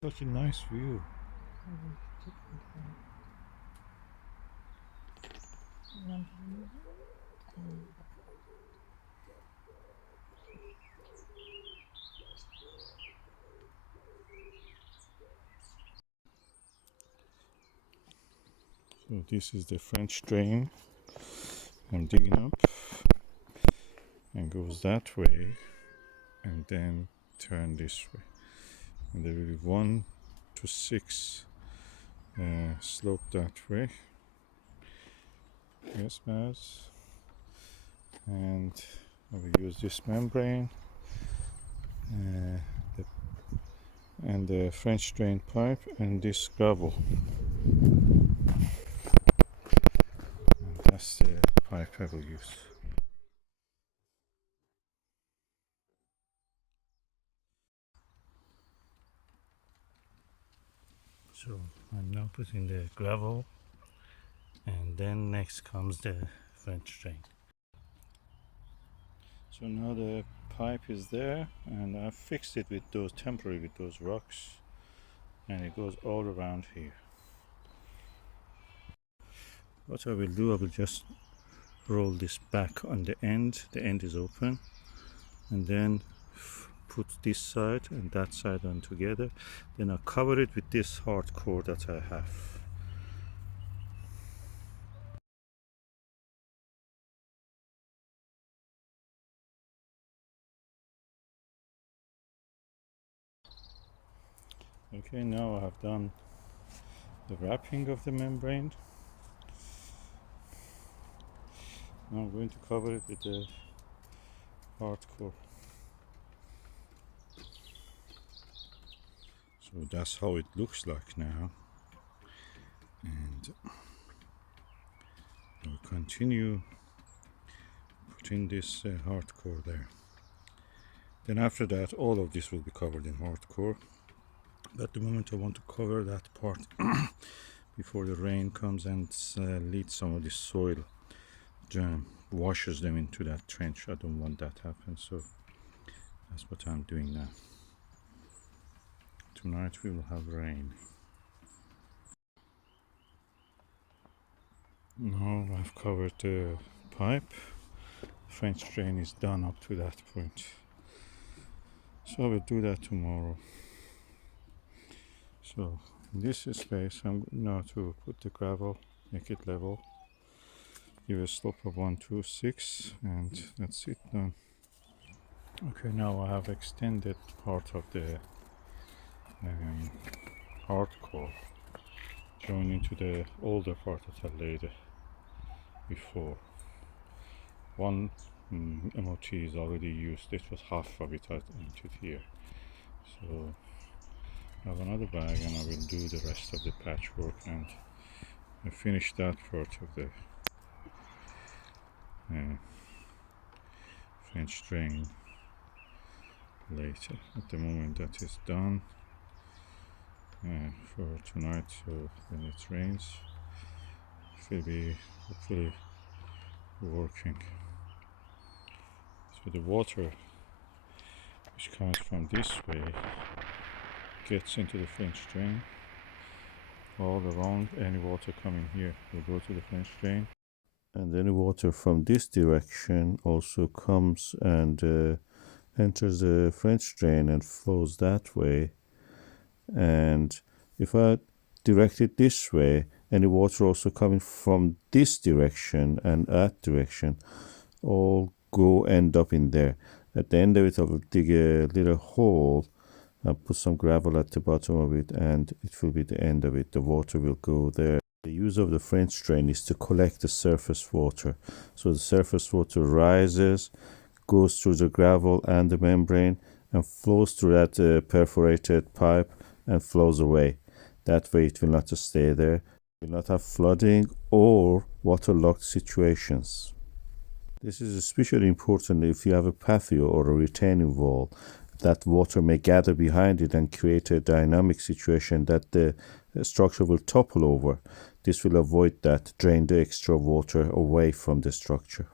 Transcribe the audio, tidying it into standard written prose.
Such a nice view. So this is the French drain. I'm digging up and goes that way and then turn this way. And there will be 1 to 6 slope that way. Yes, Maz. And I will use this membrane and the French drain pipe and this gravel. And that's the pipe I will use. So I'm now putting the gravel, and then next comes the French drain. So now the pipe is there, and I fixed it with those temporary with those rocks, and it goes all around here. What I will do, I will just roll this back on the end is open, and then put this side and that side on together. Then I cover it with this hard core that I have. Okay, now I have done the wrapping of the membrane. Now I'm going to cover it with the hard core. So that's how it looks like now, and I'll continue putting this hardcore there. Then after that, all of this will be covered in hardcore. But at the moment I want to cover that part before the rain comes and leads some of the soil, washes them into that trench. I don't want that to happen, so that's what I'm doing now. Tonight we will have rain. Now I've covered the pipe. French drain is done up to that point. So I will do that tomorrow. So in this space I'm going now to put the gravel, make it level, give a slope of 1 to 6, and that's it done. Okay, now I have extended part of the hardcore joined into the older part that I laid before. One MOT is already used. It was half of it I entered here. So I have another bag and I will do the rest of the patchwork and finish that part of the French drain later. At the moment that is done for tonight, so when it rains it will be hopefully working. So the water which comes from this way gets into the French drain. All around, any water coming here will go to the French drain, and any water from this direction also comes and enters the French drain and flows that way. And if I direct it this way, any water also coming from this direction and that direction all end up in there. At the end of it I will dig a little hole and put some gravel at the bottom of it, and it will be the end of it. The water will go there. The use of the French drain is to collect the surface water. So the surface water rises, goes through the gravel and the membrane, and flows through that perforated pipe and flows away. That way it will not just stay there. It will not have flooding or waterlogged situations. This is especially important if you have a patio or a retaining wall. That water may gather behind it and create a dynamic situation that the structure will topple over. This will avoid that, drain the extra water away from the structure.